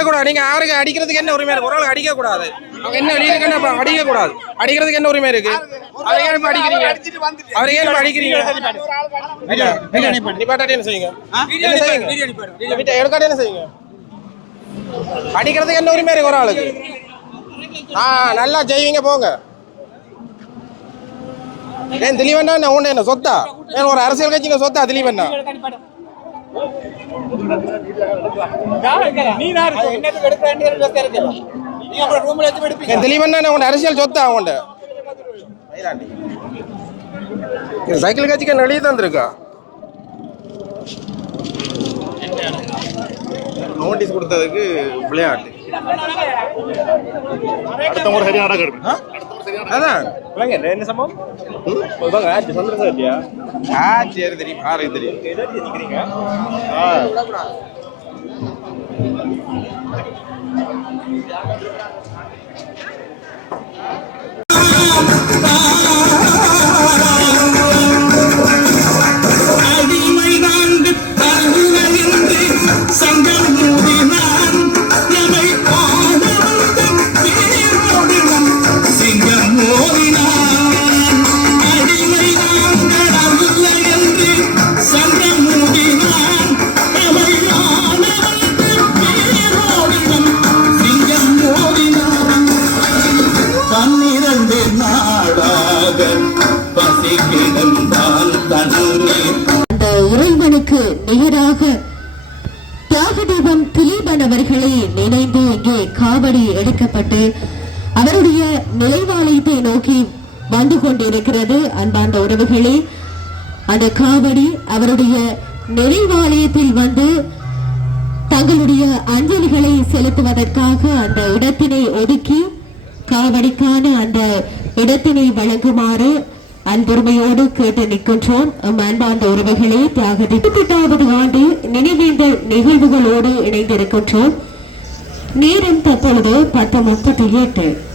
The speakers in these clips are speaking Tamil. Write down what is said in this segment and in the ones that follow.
கூடாது நீங்க யாருக்கு அடிக்கிறதுக்கு என்ன உரிமை இருக்கு? ஒரு ஆளுக்கு அடிக்க கூடாது அவங்க என்ன எழுதிருக்குன்னு அப்ப அடிக்க கூடாது அடிக்கிறதுக்கு என்ன உரிமை இருக்கு? அவரை ஏன் இப்ப அடிக்கிறீங்க? அவரை ஏன் இப்ப அடிக்கிறீங்க? நிப்பாட்டாட்டி என்ன செய்யுங்க என்ன செய்யுங்க விட்ட எடுக்காட்டி என்ன செய்யுங்க அடிக்கிறதுக்கு என்ன உரிமை இருக்கு ஒரு ஆளுக்கு? ஆ நல்லா செய்வீங்க போங்க. ஏன் திலீவண்ணா என்ன? உண்டு என்ன சொத்தா? ஏன் ஒரு அரசியல் கட்சிங்க சொத்தா திலீவண்ணா என்ன உண்டு அரசியல் சொத்தா இந்த சைக்கிள் கட்சிக்கு நெளிய தந்திருக்கா? நோட்டீஸ் கொடுத்ததுக்கு விளையாட்டு. அடுத்த முறை சரியா நடக்கும் அதான். என்ன சம்பவம்? ம்? இவங்க ஆச்சு சந்திரசேகர் இல்லையா ஆ சரி தெரியும்? யாருக்கு தெரியும். எதாச்சும் நிக்கிறீங்க அடிமை நிலைவாலயத்தை நோக்கி வந்து கொண்டிருக்கிறது அன்பார்ந்த உறவுகளே. அந்த காவடி அவருடைய நினைவாலயத்தில் வந்து தங்களுடைய அஞ்சலிகளை செலுத்துவதற்காக அந்த இடத்தினை ஒதுக்கி காவடிக்கான அந்த இடத்தினை வழங்குமாறு அன்புரிமையோடு கேட்டு நிற்கின்றோம். அன்பார்ந்த உறவுகளே தியாக எட்டாவது ஆண்டு நினைவேந்தல் நிகழ்வுகளோடு இணைந்திருக்கின்றோம். நேரம் தற்பொழுது பத்து முப்பத்தி எட்டு.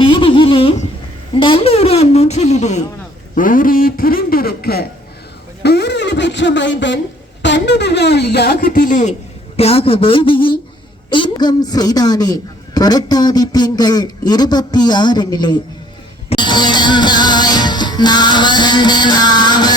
வீதியிலே நல்லூரான் முன்றிலே ஊரே திரண்டிருக்க. ஊரில் பெற்ற மைந்தன் பன்னிருநாள் யாகத்திலே தியாக வேள்வியில் இன்கம் செய்தானே. புரட்டாதி திங்கள் இருபத்தி ஆறு நிலை நாவரண்டு நாவரண்டு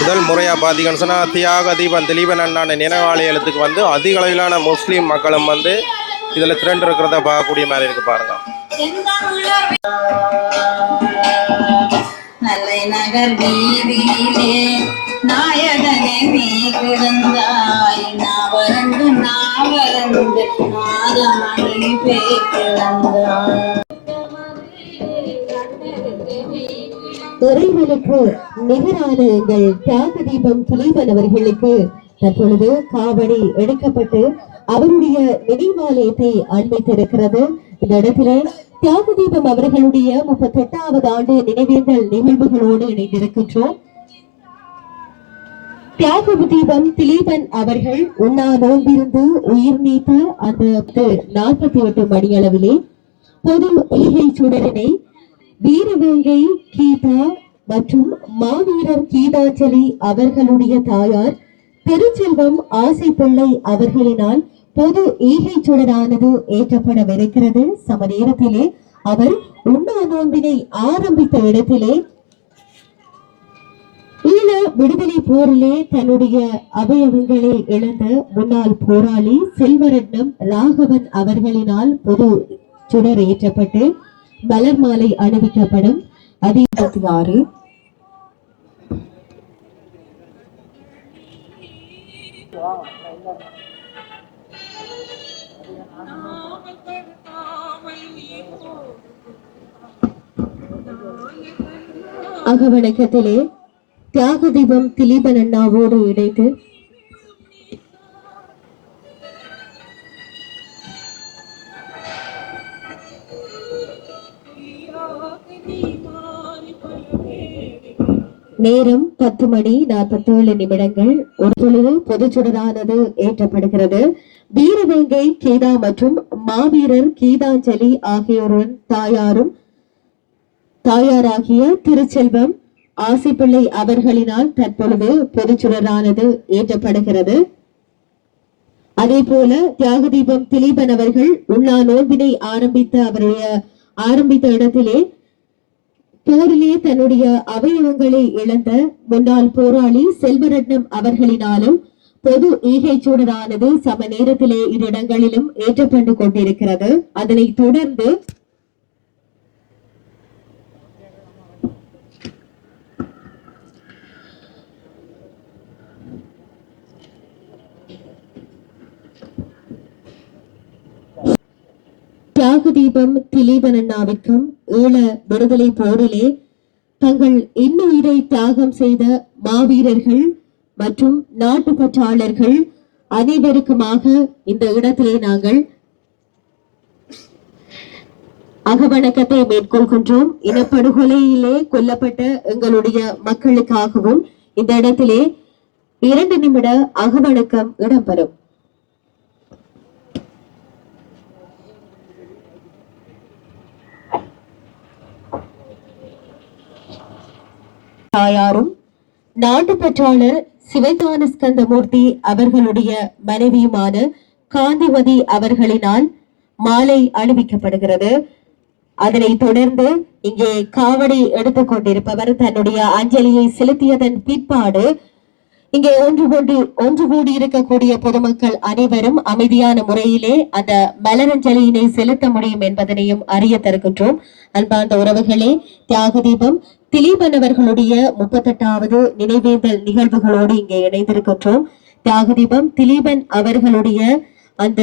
முதல் முறையாக பார்த்தீங்கன்னு சொன்னால் தியாக தீபன் திலீபன் அண்ணான நினைவாலயத்துக்கு வந்து அதிக அளவிலான முஸ்லீம் மக்களும் வந்து இதில் திரண்டு இருக்கிறத பார்க்கக்கூடிய மாதிரி இருக்கு பாருங்க. நகர் வீதியிலே நாயகனே நீ கிடந்தாய் நாவரண்டு நாவரண்டு நாதமணி பே கிடந்தாய் இறைவனுக்கு நிகரான எங்கள் தியாக தீபம் துலைவன் அவர்களுக்கு தற்பொழுது காவடி எடுக்கப்பட்டு அவருடைய நினைவாலயத்தை அண்மித்திருக்கிறது இந்த இடத்திலே தியாக தீபம் அவர்களுடைய முப்பத்தி எட்டாவது ஆண்டு நினைவேந்தல் நிகழ்வுகளோடு இணைந்திருக்கின்றோம். தியாக தீபம் திலீபன் அவர்கள் உண்ணா நோன்பிருந்து உயிர் நீத்த அந்த நாற்பத்தி எட்டு மணி அளவிலே பொது ஈகை சுடரனை வீரவேங்கை கீதா மற்றும் மாவீரர் கீதாஞ்சலி அவர்களுடைய தாயார் திருச்செல்வம் ஆசை பிள்ளை அவர்களினால் பொது ஈகை சுடரானது ஏற்றப்படவிருக்கிறது சம நேரத்திலே அவர் உண்ணா நோன்பினை ஆரம்பித்த இடத்திலே ஈழ விடுதலை போரிலே தன்னுடைய அவயவங்களை இழந்த முன்னாள் போராளி செல்வரட்னம் ராகவன் அவர்களினால் பொது சுடர் ஏற்றப்பட்டு மலர் மாலை அணிவிக்கப்படும் அதி ஆறு Wow. அகவணக்கத்திலே தியாக தீபம் திலீபன் அண்ணாவோடு இணைத்து நேரம் பத்து மணி நாற்பத்தி ஏழு நிமிடங்கள். ஒரு பொழுது பொதுச்சுடரானது ஏற்றப்படுகிறது. வீரவேங்கை கீதா மற்றும் மாவீரர் கீதாஞ்சலி ஆகியோருடன் தாயாரும் தாயாராகிய திருச்செல்வம் ஆசிப்பிள்ளை அவர்களினால் தற்பொழுது பொதுச்சுடரானது ஏற்றப்படுகிறது. அதே போல தியாகதீபம் திலீபன் அவர்கள் உண்ணா நோன்பினை ஆரம்பித்த அவருடைய ஆரம்பித்த இடத்திலே போரிலே தன்னுடைய அவயவங்களை இழந்த முன்னாள் போராளி செல்வரட்னம் அவர்களினாலும் பொது ஈகைச்சூடரானது சம நேரத்திலே இரு இடங்களிலும் ஏற்றப்பட்டு கொண்டிருக்கிறது. அதனைத் தொடர்ந்து தியாக தீபம் திலீபன் அண்ணாவிற்கும் ஈழ விடுதலை போரிலே தங்கள் இன்னுயிரை தியாகம் செய்த மாவீரர்கள் மற்றும் நாட்டு பற்றாளர்கள் அனைவருக்குமாக இந்த இடத்திலே நாங்கள் அகவணக்கத்தை மேற்கொள்கின்றோம். இனப்படுகொலையிலே கொல்லப்பட்ட எங்களுடைய மக்களுக்காகவும் இந்த இடத்திலே இரண்டு நிமிட அகவணக்கம் இடம்பெறும். தாயாரும் நாட்டு பற்றாளர் சிவஞான ஸ்கந்தமூர்த்தி அவர்களுடைய மனைவியுமான காந்திமதி அவர்களினால் மாலை அணிவிக்கப்படுகிறது. அதனைத் தொடர்ந்து இங்கே காவடி எடுத்துக் கொண்டிருப்பவர் தன்னுடைய அஞ்சலியை செலுத்தியதன் பிற்பாடு இங்கே ஒன்று கொண்டு ஒன்று கூடி இருக்கக்கூடிய பொதுமக்கள் அனைவரும் அமைதியான முறையிலே அந்த மலரஞ்சலியினை செலுத்த முடியும் என்பதனையும் அறிய தருகின்றோம். அன்பார்ந்த உறவுகளே தியாக தீபம் திலீபன் அவர்களுடைய முப்பத்தெட்டாவது நினைவேந்தல் நிகழ்வுகளோடு இங்கே இணைந்திருக்கின்றோம். தியாக தீபம் திலீபன் அவர்களுடைய அந்த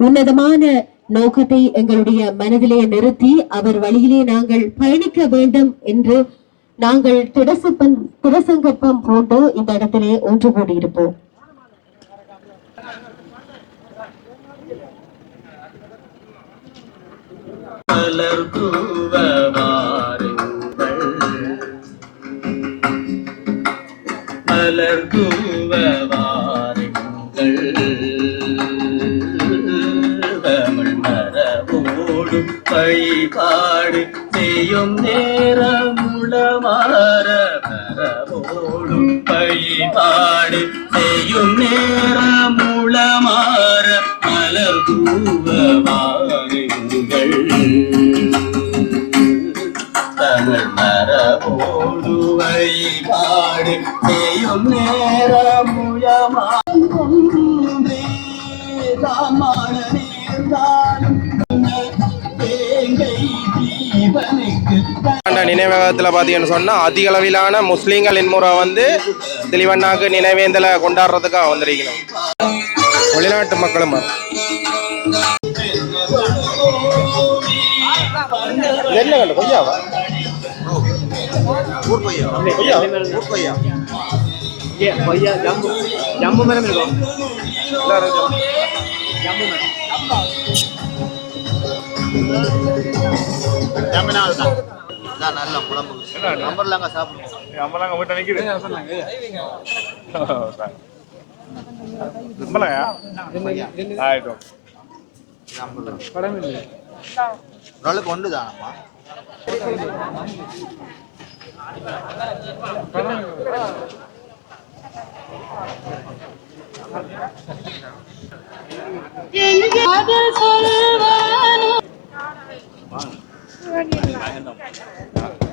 உன்னதமான நோக்கத்தை எங்களுடைய மனதிலே நிறுத்தி அவர் வழியிலே நாங்கள் பயணிக்க வேண்டும் என்று நாங்கள் திடசப்பன் திடசங்கப்பம் போட்டு இந்த இடத்திலே ஒன்று கூடியிருப்போம். மலர் தூவவா மலர் தூவவாருங்கள் தமிழ் மரபோடும் வழிபாடு செய்யும் நேரமுளமாற மரபோடும் வழிபாடு செய்யும் நேரமுளமாற மலர் தூவவாருங்கள் தமிழ் மரபோடு வழிபாடு நினைவகத்தில் பார்த்தீங்கன்னு சொன்னால் அதிக அளவிலான முஸ்லீம்கள் இன்முறை வந்து திலிவண்ணாக்கு நினைவேந்தலை கொண்டாடுறதுக்காக வந்திருக்கணும் வெளிநாட்டு மக்களும் என்ன கண்டு கொய்யாவா கொய்யா கொய்யா ஜம்பு. ஜம்பு மரம் இருக்கும் எல்லாரும் சொல்லு. ஜம்பு மரம் நல்ல குழம்பு நம்பர்லாங்க சாப்பிடுவோம். அம்பலாங்க வீட்டை நிக்குது. அம்பலாங்க ஆயிட்டோம். ஓரளவுக்கு ஒன்று தானம்மா? Cái này.